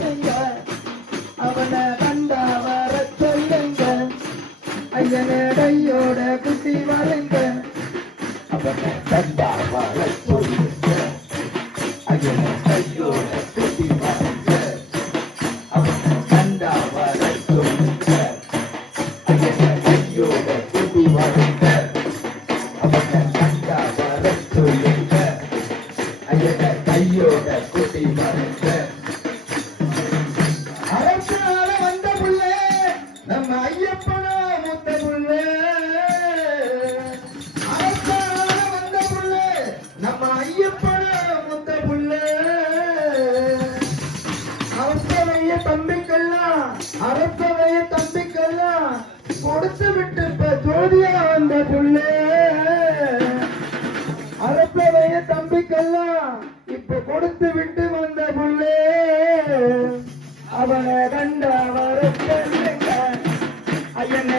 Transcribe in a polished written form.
வாருங்க அவனை கண்டா வர சொல்லுங்க ஐயனடையோட குட்டி வாருங்க அவனை கண்டா வர சொல்லுங்க ஐயனடையோட குட்டி வாருங்க அவனை கண்டா வர சொல்லுங்க ஐயனடையோட குட்டி வாருங்க அவனை கண்டா வர சொல்லுங்க ஐயன கையோட குட்டி வாருங்க அரசால வந்த புள்ளே நம்ம ஐயப்பனா மூத்த புள்ளே அரசால வந்த புள்ளே நம்ம ஐயப்பனா மூத்த புள்ளே அரசவைய தம்பிக்கெல்லாம் அரசவைய தம்பிக்கெல்லாம் கொடுத்து விட்டு இப்ப ஜோதியா வந்த புள்ளே அரசவைய தம்பிக்கெல்லாம் இப்ப கொடுத்து விட்டு வந்த புள்ளே அவனை கண்டா வர சொல்லுங்க ஐயனை